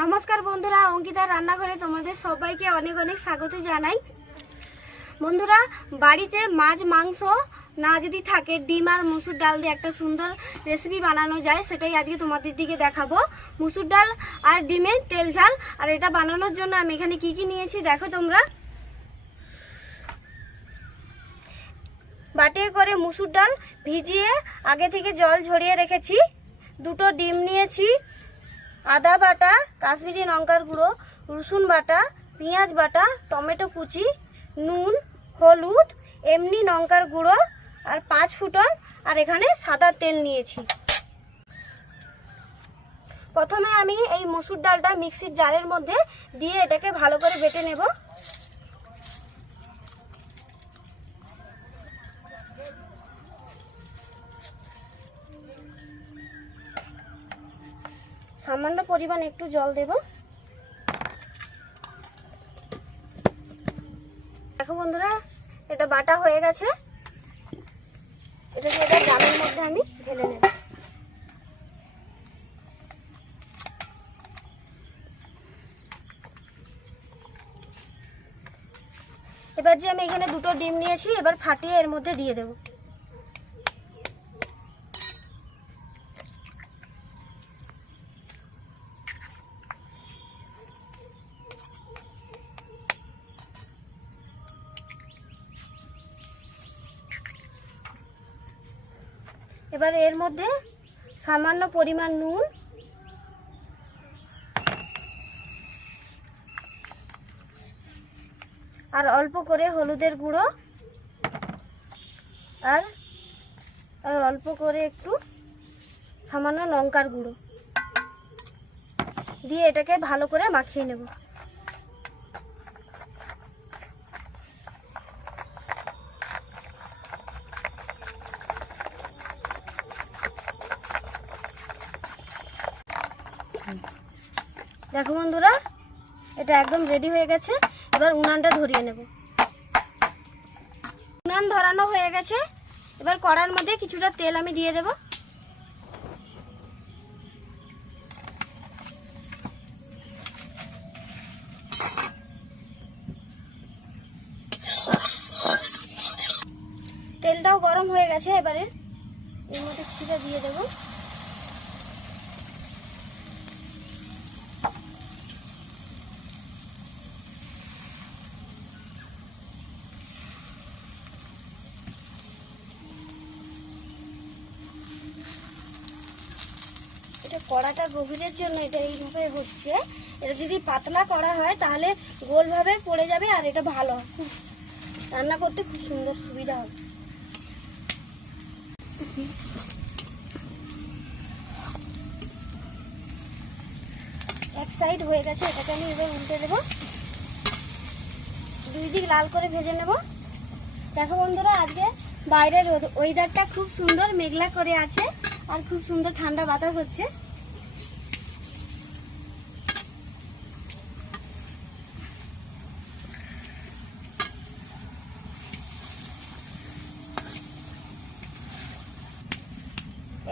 নমস্কার বন্ধুরা, অঙ্কিতার রান্নাঘরে তোমাদের সবাইকে অনেক অনেক স্বাগত জানাই। বন্ধুরা, বাড়িতে মাছ মাংস না যদি থাকে, ডিম আর মুসুর ডাল দিয়ে একটা সুন্দর রেসিপি বানানো যায়, সেটাই আজকে তোমাদের দিকে দেখাবো। মুসুর ডাল আর ডিমের তেল ঝাল। আর এটা বানানোর জন্য আমি এখানে কি কি নিয়েছি দেখো তোমরা। বাটিয়ে করে মুসুর ডাল ভিজিয়ে আগে থেকে জল ঝরিয়ে রেখেছি। দুটো ডিম নিয়েছি, আদা বাটা, কাশ্মীরি লঙ্কার গুঁড়ো, রসুন বাটা, পেঁয়াজ বাটা, টমেটো কুচি, নুন, হলুদ, এমনি লঙ্কার গুঁড়ো আর 5 ফোঁড়ন, আর এখানে সাদা তেল নিয়েছি। প্রথমে আমি এই মসুর ডালটা মিক্সির জারের মধ্যে দিয়ে এটাকে ভালো করে বেটে নেব। সামান্য পরিমাণ একটু জল দেব। দেখো বন্ধুরা, এটা বাটা হয়ে গেছে। এটাকে এবার জালের মধ্যে আমি ঢেলে নেব। এবার যে আমি এখানে দুটো ডিম নিয়েছি, এবার ফাটিয়ে এর মধ্যে দিয়ে দেব। এবার এর মধ্যে সামান্য পরিমাণ নুন, আর অল্প করে হলুদের গুঁড়ো, আর অল্প করে একটু সামান্য লঙ্কার গুঁড়ো দিয়ে এটাকে ভালো করে মাখিয়ে নেব। দেখো বন্ধুরা, এটা একদম রেডি হয়ে গেছে। এবার উনানটা ধরিয়ে নেব। উনান ধরানো হয়ে গেছে। এবার কড়ার মধ্যে কিছুটা তেল আমি দিয়ে দেব। তেলটাও গরম হয়ে গেছে। এবারে এর মধ্যে কিছুটা দিয়ে দেব। কড়াটা গভীরের জন্য এটা এইভাবে হচ্ছে। এটা যদি পাতলা করা হয় তাহলে গোলভাবে পড়ে যাবে, আর এটা ভালো খুব রান্না করতে খুব সুন্দর সুবিধা হবে। এক সাইড হয়ে গেছে, এটাকে আমি এবার উল্টে দেব। দুই দিক লাল করে ভেজে নেব। দেখো বন্ধুরা, আজকে বাইরের ওয়েদারটা খুব সুন্দর, মেঘলা করে আছে আর খুব সুন্দর ঠান্ডা বাতাস হচ্ছে।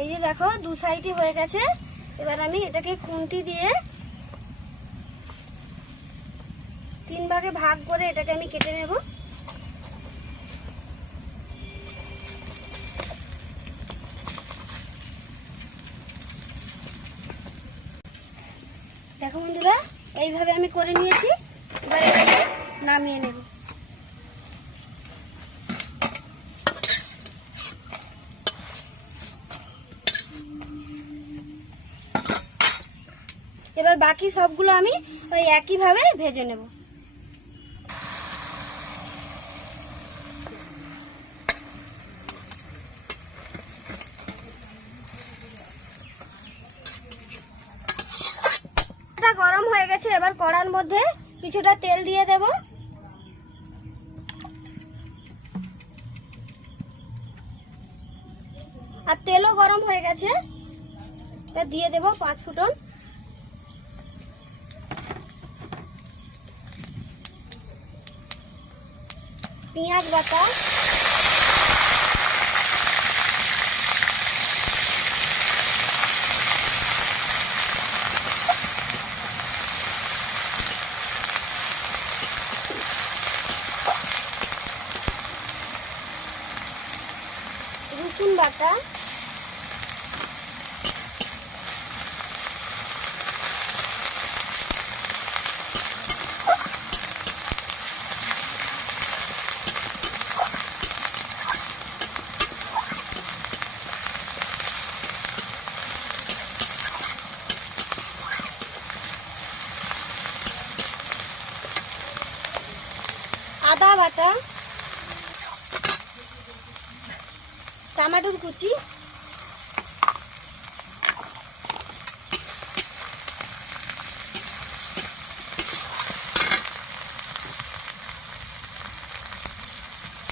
এই যে দেখো, দু সাইডই হয়ে গেছে। এবার আমি এটাকে খুন্তি দিয়ে 3 ভাগে ভাগ করে এটাকে আমি কেটে নেব। দেখো বন্ধুরা, এইভাবে আমি করে নিয়েছি। এবার এটাকে নামিয়ে নেব। এবার বাকি সবগুলো আমি ওই একইভাবে ভেজে নেব। এটা গরম হয়ে গেছে। এবার কড়ার মধ্যে কিছুটা তেল দিয়ে দেব। আর তেলও গরম হয়ে গেছে। এবার দিয়ে দেব 5 ফোঁড়ন, পেঁয়াজ বাটা, বাটা, আদা বাটা, টমেটোর কুচি,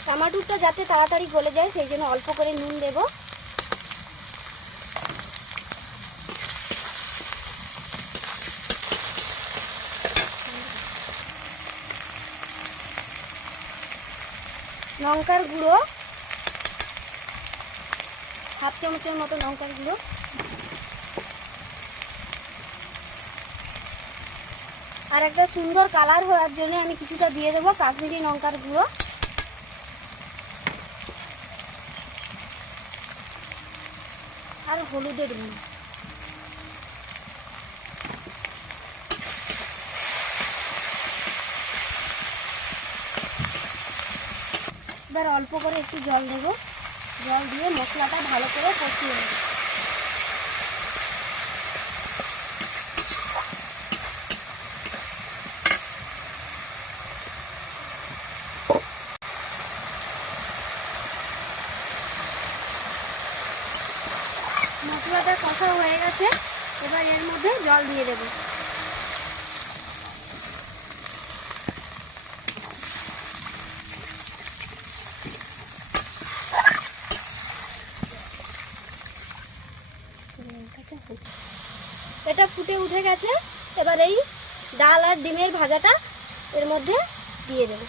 টমেটোটা যাতে তাড়াতাড়ি গলে যায় সেই জন্য অল্প করে নুন দেব। লঙ্কার গুঁড়ো, হাফ চামচের মতো লঙ্কার গুঁড়ো, আর একটা সুন্দর কালার হওয়ার জন্য আমি কিছুটা দিয়ে দেবো কাশ্মীরি লঙ্কার গুঁড়ো। আর হলুদের গুঁড়ো। এবার অল্প করে একটু জল দেব, জল দিয়ে মশলাটা ভালো করে কষিয়ে নেব। মশলাটা কষা হয়ে গেছে, এবার এর মধ্যে জল দিয়ে দেব। এটা ফুটে উঠে গেছে, এবার এই ডাল আর ডিমের ভাজাটা এর মধ্যে দিয়ে দেব।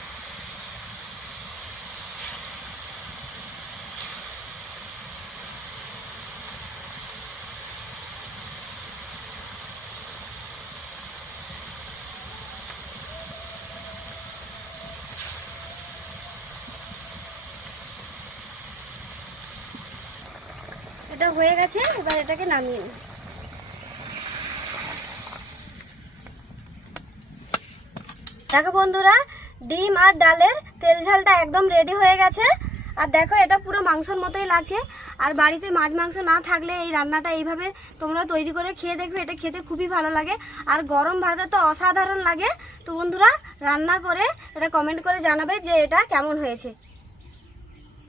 এটা হয়ে গেছে, এবার এটাকে নামিয়ে নেব। দেখো বন্ধুরা, ডিম আর ডালের তেল ঝালটা একদম রেডি হয়ে গেছে। আর দেখো এটা পুরো মাংসের মতোই লাগছে। আর বাড়িতে মাছ মাংস না থাকলে এই রান্নাটা এইভাবে তোমরা তৈরি করে খেয়ে দেখবে, এটা খেতে খুবই ভালো লাগে। আর গরম ভাতে তো অসাধারণ লাগে। তো বন্ধুরা, রান্না করে এটা কমেন্ট করে জানাবে যে এটা কেমন হয়েছে।